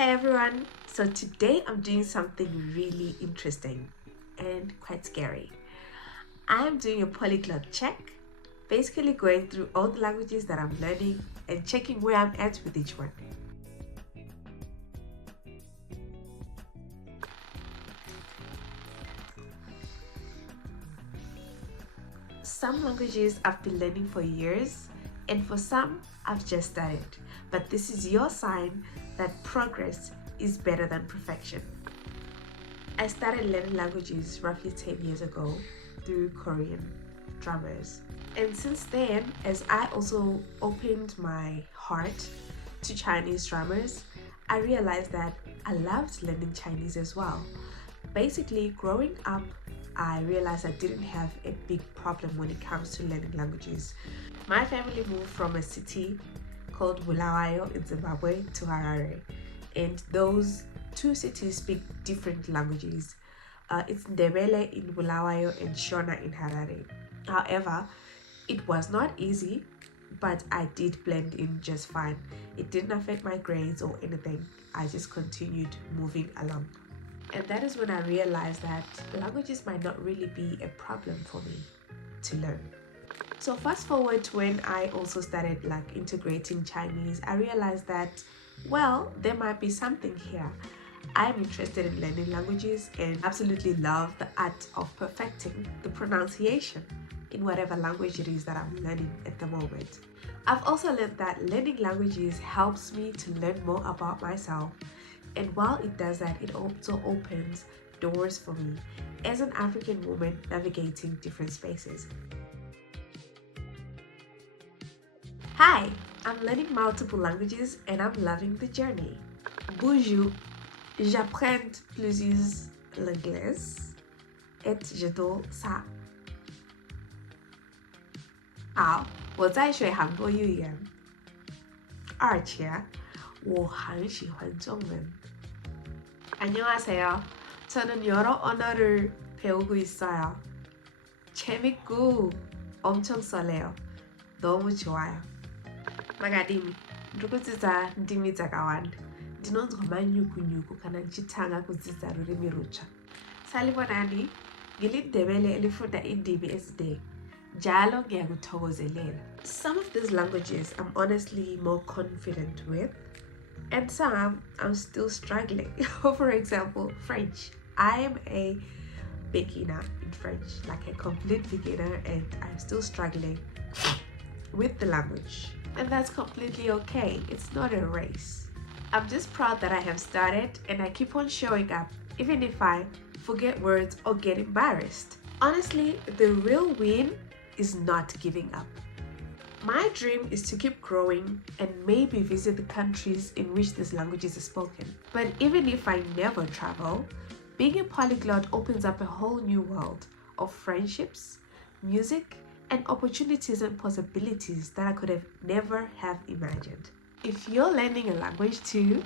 Hey everyone, so today I'm doing something really interesting and quite scary. I am doing a polyglot check, basically going through all the languages that I'm learning and checking where I'm at with each one. Some languages I've been learning for years, and for some I've just started, but this is your sign that progress is better than perfection. I started learning languages roughly 10 years ago through Korean dramas. And since then, as I also opened my heart to Chinese dramas, I realized that I loved learning Chinese as well. Basically, growing up, I realized I didn't have a big problem when it comes to learning languages. My family moved from a city called Bulawayo in Zimbabwe to Harare, and those two cities speak different languages. It's Ndebele in Bulawayo and Shona in Harare. However, it was not easy, but I did blend in just fine. It didn't affect my grades or anything. I just continued moving along. And that is when I realized that languages might not really be a problem for me to learn. So fast forward to when I also started integrating Chinese, I realized that, well, there might be something here. I'm interested in learning languages and absolutely love the art of perfecting the pronunciation in whatever language it is that I'm learning at the moment. I've also learned that learning languages helps me to learn more about myself, and while it does that, it also opens doors for me as an African woman navigating different spaces. Hi, I'm learning multiple languages and I'm loving the journey. Bonjour, j'apprends plusieurs langues et j'adore ça. 好，我在学很多语言，而且我很喜欢中文. 안녕하세요. 저는 여러 언어를 배우고 있어요. 재밌고 엄청 설레요. 너무 좋아요. Magadimi, ndikudzidza ndimi dzakawanda. Ndinonzwa manyuku kana ndichitanga kudzidza rurimi rutsva. Salibonani, ngili Ndebele elifunda indimi ezide. Njalo ngiyakuthokozelela. Some of these languages I'm honestly more confident with, and some I'm still struggling. For example, French. I am a beginner in French, like a complete beginner, and I'm still struggling with the language. And that's completely okay. It's not a race. I'm just proud that I have started and I keep on showing up, even if I forget words or get embarrassed. Honestly, the real win is not giving up. My dream is to keep growing and maybe visit the countries in which this language is spoken. But even if I never travel, being a polyglot opens up a whole new world of friendships, music, and opportunities and possibilities that I could have never have imagined. If you're learning a language too,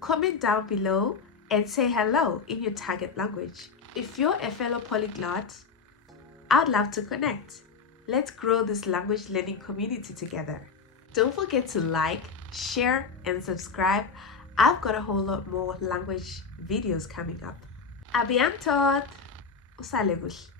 comment down below and say hello in your target language. If you're a fellow polyglot, I'd love to connect. Let's grow this language learning community together. Don't forget to like, share, and subscribe. I've got a whole lot more language videos coming up. A bientôt! Usale kuhle.